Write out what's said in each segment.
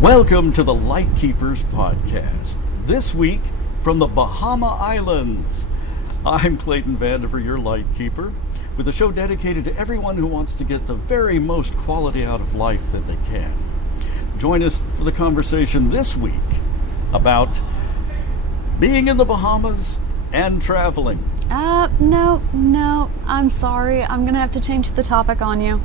Welcome to the Lightkeepers Podcast. This week from the Bahama Islands. I'm Clayton Vandiver, your Lightkeeper, with a show dedicated to everyone who wants to get the very most quality out of life that they can. Join us for the conversation this week about being in the Bahamas and traveling. No, I'm sorry. I'm going to have to change the topic on you.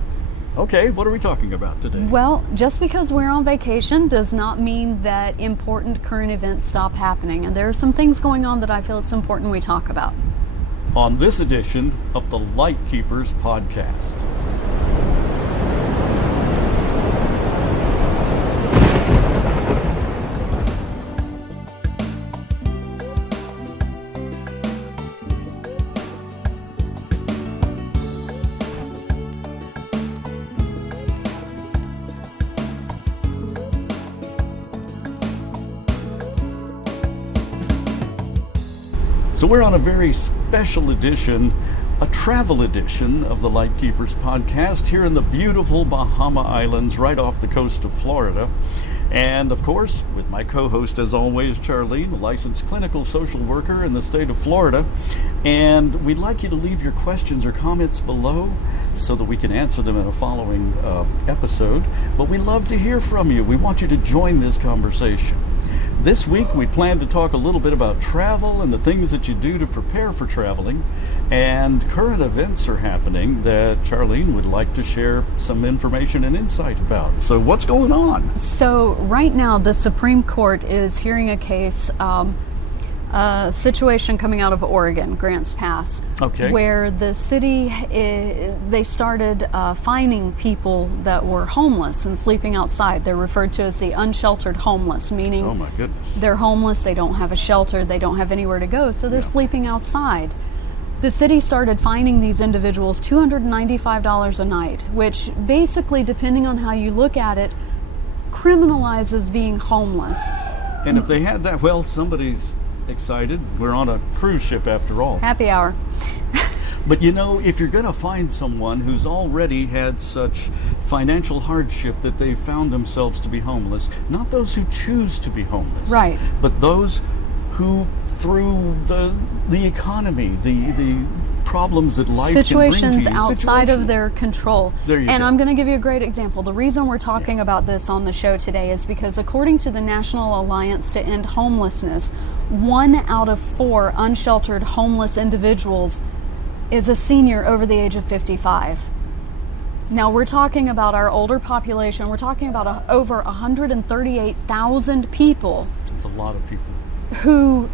Okay, what are we talking about today? Well, just because we're on vacation does not mean that important current events stop happening. And there are some things going on that I feel it's important we talk about. On this edition of the Lightkeepers Podcast. So we're on a very special edition, a travel edition of the Lightkeepers Podcast here in the beautiful Bahama Islands right off the coast of Florida. And of course, with my co-host as always, Charlene, a licensed clinical social worker in the state of Florida. And we'd like you to leave your questions or comments below so that we can answer them in a following episode. But we love to hear from you. We want you to join this conversation. This week, we plan to talk a little bit about travel and the things that you do to prepare for traveling. And current events are happening that Charlene would like to share some information and insight about. So what's going on? So right now, the Supreme Court is hearing a case, a situation coming out of Oregon, Grants Pass, where the city, they started fining people that were homeless and sleeping outside. They're referred to as the unsheltered homeless, meaning oh my goodness, they're homeless, they don't have a shelter, they don't have anywhere to go, so they're sleeping outside. The city started fining these individuals $295 a night, which basically, depending on how you look at it, criminalizes being homeless. And if they had that, well, somebody's excited. We're on a cruise ship after all. Happy hour. But you know, if you're going to find someone who's already had such financial hardship that they've found themselves to be homeless, not those who choose to be homeless, right, but those who, through the economy, the problems that life situations can bring to you, outside of their control. There you go. And I'm going to give you a great example. The reason we're talking about this on the show today is because according to the National Alliance to End Homelessness, 1 out of 4 unsheltered homeless individuals is a senior over the age of 55. Now we're talking about our older population. We're talking about over 138,000 people. That's a lot of people. Who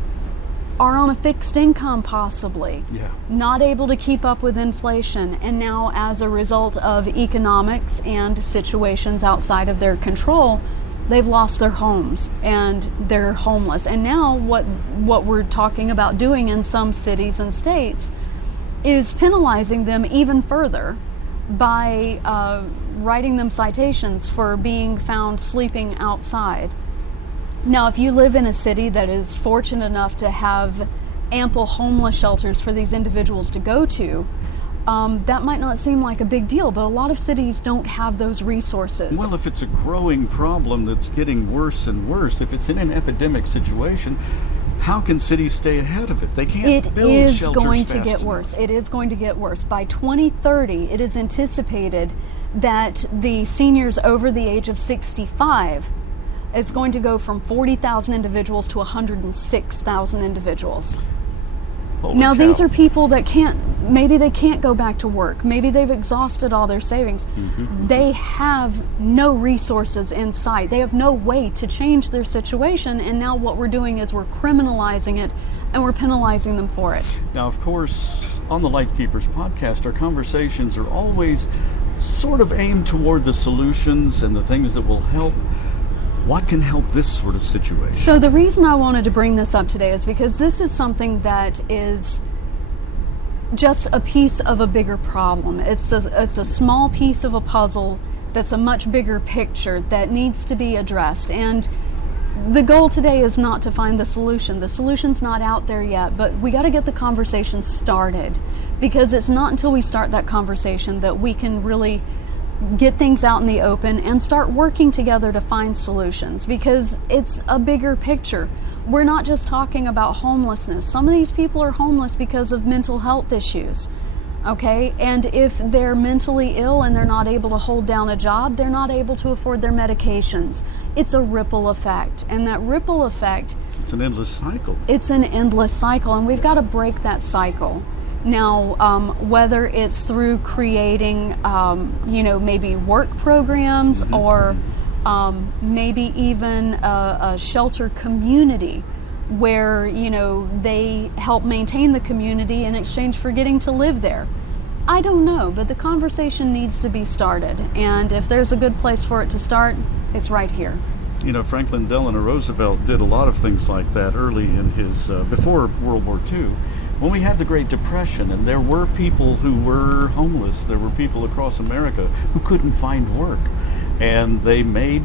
are on a fixed income possibly, not able to keep up with inflation, and now as a result of economics and situations outside of their control, they've lost their homes and they're homeless. And now what we're talking about doing in some cities and states is penalizing them even further by writing them citations for being found sleeping outside. Now, if you live in a city that is fortunate enough to have ample homeless shelters for these individuals to go to, that might not seem like a big deal, but a lot of cities don't have those resources. Well, if it's a growing problem that's getting worse and worse, if it's in an epidemic situation, how can cities stay ahead of it? They can't build shelters fast enough. It is going to get worse. It is going to get worse. By 2030, it is anticipated that the seniors over the age of 65 is going to go from 40,000 individuals to 106,000 individuals. Holy now, cow. These are people that maybe they can't go back to work. Maybe they've exhausted all their savings. They have no resources in sight. They have no way to change their situation. And now what we're doing is we're criminalizing it and we're penalizing them for it. Now, of course, on the Lightkeepers Podcast, our conversations are always sort of aimed toward the solutions and the things that will help. What can help this sort of situation? So the reason I wanted to bring this up today is because this is something that is just a piece of a bigger problem. It's a small piece of a puzzle that's a much bigger picture that needs to be addressed. And the goal today is not to find the solution. The solution's not out there yet, but we got to get the conversation started, because it's not until we start that conversation that we can really get things out in the open and start working together to find solutions, because it's a bigger picture. We're not just talking about homelessness. Some of these people are homeless because of mental health issues. Okay, and if they're mentally ill and they're not able to hold down a job, they're not able to afford their medications. It's a ripple effect, and that ripple effect... It's an endless cycle. It's an endless cycle, and we've got to break that cycle. Now, whether it's through creating, maybe work programs, or maybe even a shelter community, where, they help maintain the community in exchange for getting to live there. I don't know, but the conversation needs to be started. And if there's a good place for it to start, it's right here. Franklin Delano Roosevelt did a lot of things like that early in his, before World War II, when we had the Great Depression, and there were people who were homeless. There were people across America who couldn't find work. And they made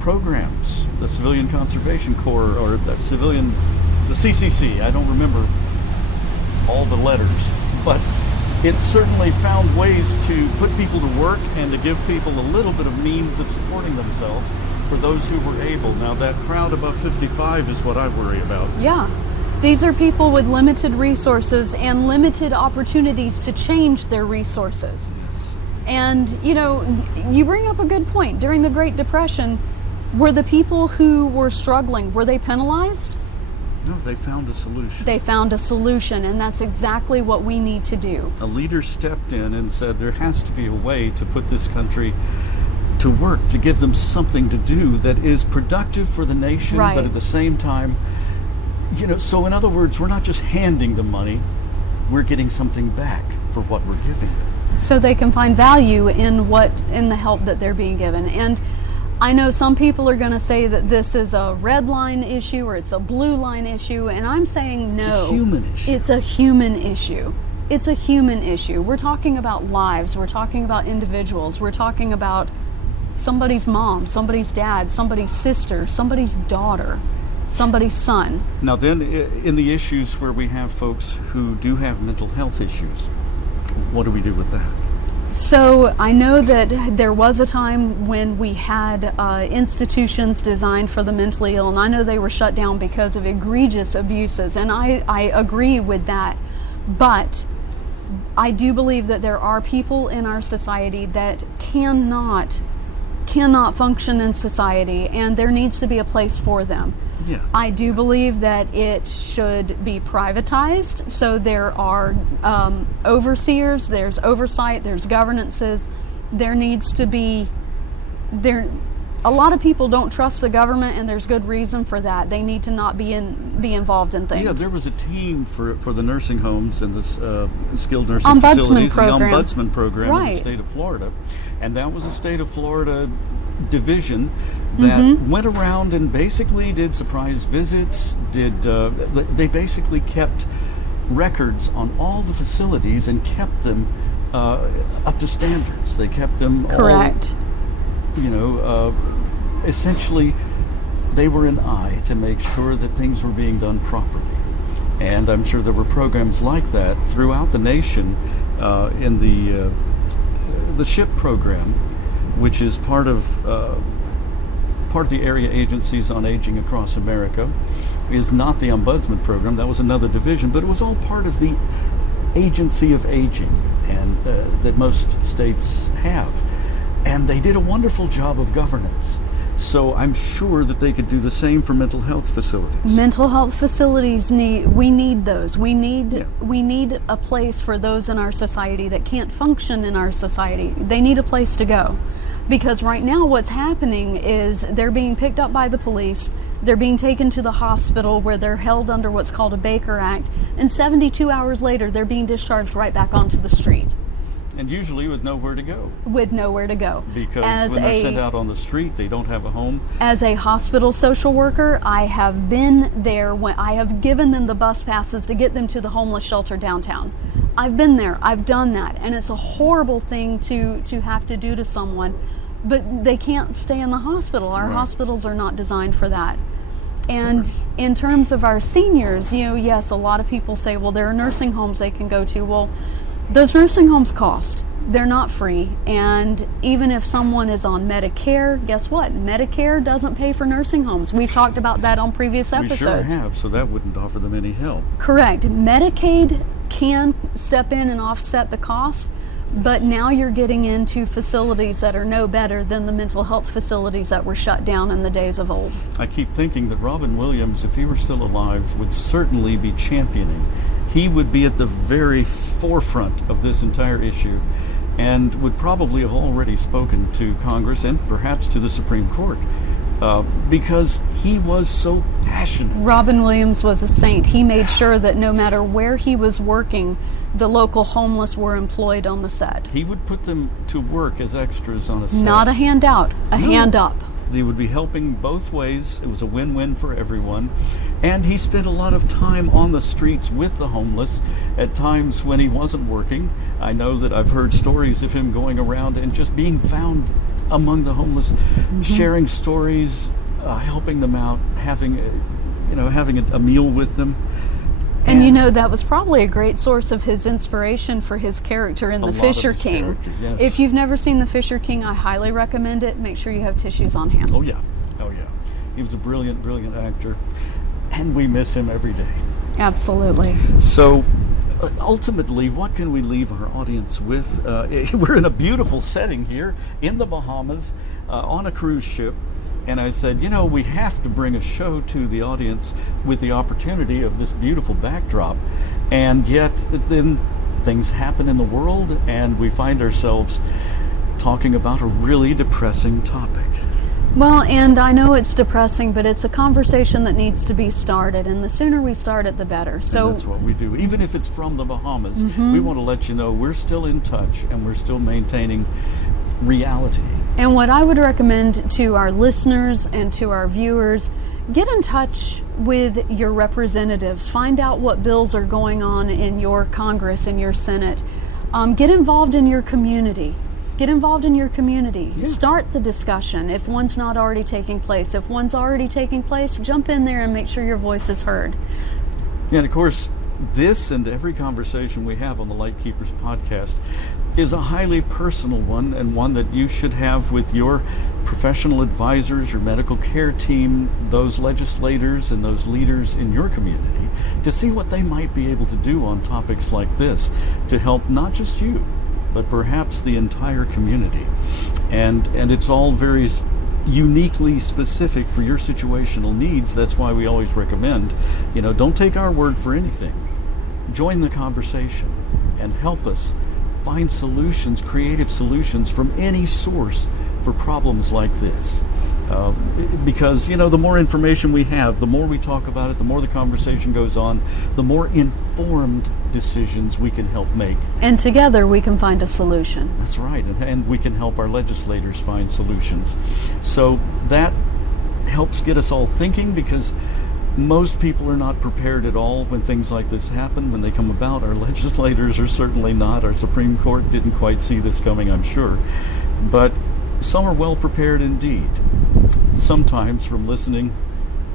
programs, the Civilian Conservation Corps, or the CCC, I don't remember all the letters, but it certainly found ways to put people to work and to give people a little bit of means of supporting themselves for those who were able. Now, that crowd above 55 is what I worry about. Yeah. These are people with limited resources and limited opportunities to change their resources. Yes. And, you bring up a good point. During the Great Depression, were the people who were struggling, were they penalized? No, they found a solution. They found a solution, and that's exactly what we need to do. A leader stepped in and said there has to be a way to put this country to work, to give them something to do that is productive for the nation, right. But at the same time, so in other words, we're not just handing them money, we're getting something back for what we're giving them. So they can find value in the help that they're being given. And I know some people are going to say that this is a red line issue or it's a blue line issue, and I'm saying no. It's a human issue. It's a human issue. It's a human issue. We're talking about lives. We're talking about individuals. We're talking about somebody's mom, somebody's dad, somebody's sister, somebody's daughter, somebody's son. Now then, in the issues where we have folks who do have mental health issues, what do we do with that? So I know that there was a time when we had institutions designed for the mentally ill, and I know they were shut down because of egregious abuses, and I agree with that. But I do believe that there are people in our society that cannot function in society, and there needs to be a place for them. Yeah. I do believe that it should be privatized, so there are overseers, there's oversight, there's governances. There needs to be a lot of people don't trust the government, and there's good reason for that. They need to not be involved in things. Yeah, there was a team for the nursing homes and the skilled nursing facilities, the Ombudsman program right. in the state of Florida. And that was a state of Florida division that went around and basically did surprise visits, they basically kept records on all the facilities and kept them up to standards. They kept them correct. Essentially they were an eye to make sure that things were being done properly. And I'm sure there were programs like that throughout the nation in the SHIP program, which is part of the area agencies on aging across America, is not the Ombudsman program. That was another division, but it was all part of the agency of aging, and that most states have. And they did a wonderful job of governance. So I'm sure that they could do the same for mental health facilities. Mental health facilities we need those. We need a place for those in our society that can't function in our society. They need a place to go. Because right now what's happening is they're being picked up by the police, they're being taken to the hospital where they're held under what's called a Baker Act, and 72 hours later they're being discharged right back onto the street. And usually with nowhere to go. With nowhere to go. Because when they're sent out on the street, they don't have a home. As a hospital social worker, I have been there when I have given them the bus passes to get them to the homeless shelter downtown. I've been there. I've done that. And it's a horrible thing to have to do to someone. But they can't stay in the hospital. Our right. hospitals are not designed for that. And in terms of our seniors, yes, a lot of people say, well, there are nursing homes they can go to. Well, those nursing homes cost. They're not free. And even if someone is on Medicare, guess what? Medicare doesn't pay for nursing homes. We've talked about that on previous episodes. We sure have, so that wouldn't offer them any help. Correct. Medicaid can step in and offset the cost, but now you're getting into facilities that are no better than the mental health facilities that were shut down in the days of old. I keep thinking that Robin Williams, if he were still alive, would certainly be championing. He would be at the very forefront of this entire issue and would probably have already spoken to Congress and perhaps to the Supreme Court because he was so passionate. Robin Williams was a saint. He made sure that no matter where he was working, the local homeless were employed on the set. He would put them to work as extras on a set. Not a handout, a hand up. They would be helping both ways. It was a win-win for everyone. And he spent a lot of time on the streets with the homeless at times when he wasn't working. I know that I've heard stories of him going around and just being found among the homeless, sharing stories, helping them out, having a meal with them. And that was probably a great source of his inspiration for his character in The Fisher King. Yes. If you've never seen The Fisher King, I highly recommend it. Make sure you have tissues on hand. Oh yeah. He was a brilliant, brilliant actor, and we miss him every day. Absolutely. So, ultimately, what can we leave our audience with? We're in a beautiful setting here in the Bahamas on a cruise ship. And I said, we have to bring a show to the audience with the opportunity of this beautiful backdrop. And yet, then things happen in the world, and we find ourselves talking about a really depressing topic. Well, and I know it's depressing, but it's a conversation that needs to be started, and the sooner we start it, the better. So and that's what we do. Even if it's from the Bahamas, we want to let you know we're still in touch, and we're still maintaining reality. And what I would recommend to our listeners and to our viewers, get in touch with your representatives. Find out what bills are going on in your Congress and your Senate. Get involved in your community. Yeah. Start the discussion if one's not already taking place. If one's already taking place, jump in there and make sure your voice is heard. And of course, this and every conversation we have on the Lightkeepers podcast is a highly personal one, and one that you should have with your professional advisors, your medical care team, those legislators and those leaders in your community, to see what they might be able to do on topics like this to help not just you, but perhaps the entire community. And it's all very uniquely specific for your situational needs. That's why we always recommend, don't take our word for anything. Join the conversation and help us find solutions, creative solutions from any source for problems like this. Because, the more information we have, the more we talk about it, the more the conversation goes on, the more informed decisions we can help make. And together we can find a solution. That's right. And we can help our legislators find solutions. So that helps get us all thinking, because most people are not prepared at all when things like this happen, when they come about. Our legislators are certainly not. Our Supreme Court didn't quite see this coming, I'm sure. But some are well prepared indeed, sometimes from listening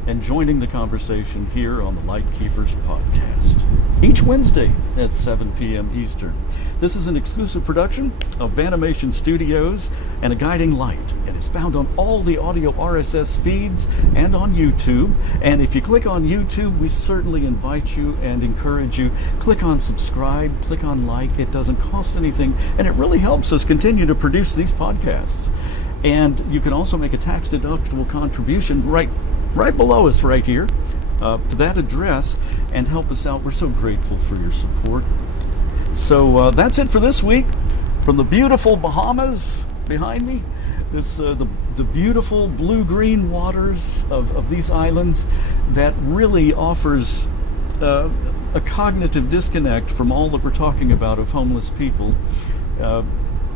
and joining the conversation here on the Lightkeepers Podcast, each Wednesday at 7 p.m. Eastern. This is an exclusive production of Vanimation Studios and A Guiding Light, and is found on all the audio RSS feeds and on YouTube. And if you click on YouTube, we certainly invite you and encourage you, click on subscribe, click on like. It doesn't cost anything, and it really helps us continue to produce these podcasts. And you can also make a tax-deductible contribution right below us right here to that address and help us out. We're so grateful for your support. So that's it for this week from the beautiful Bahamas behind me. This the beautiful blue-green waters of these islands that really offers a cognitive disconnect from all that we're talking about of homeless people.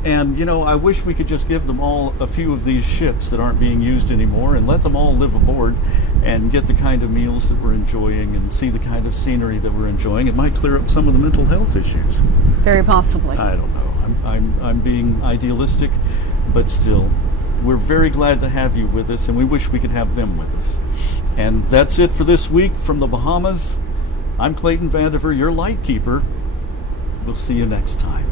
And, I wish we could just give them all a few of these ships that aren't being used anymore and let them all live aboard and get the kind of meals that we're enjoying and see the kind of scenery that we're enjoying. It might clear up some of the mental health issues. Very possibly. I don't know. I'm being idealistic, but still, we're very glad to have you with us, and we wish we could have them with us. And that's it for this week from the Bahamas. I'm Clayton Vandiver, your Lightkeeper. We'll see you next time.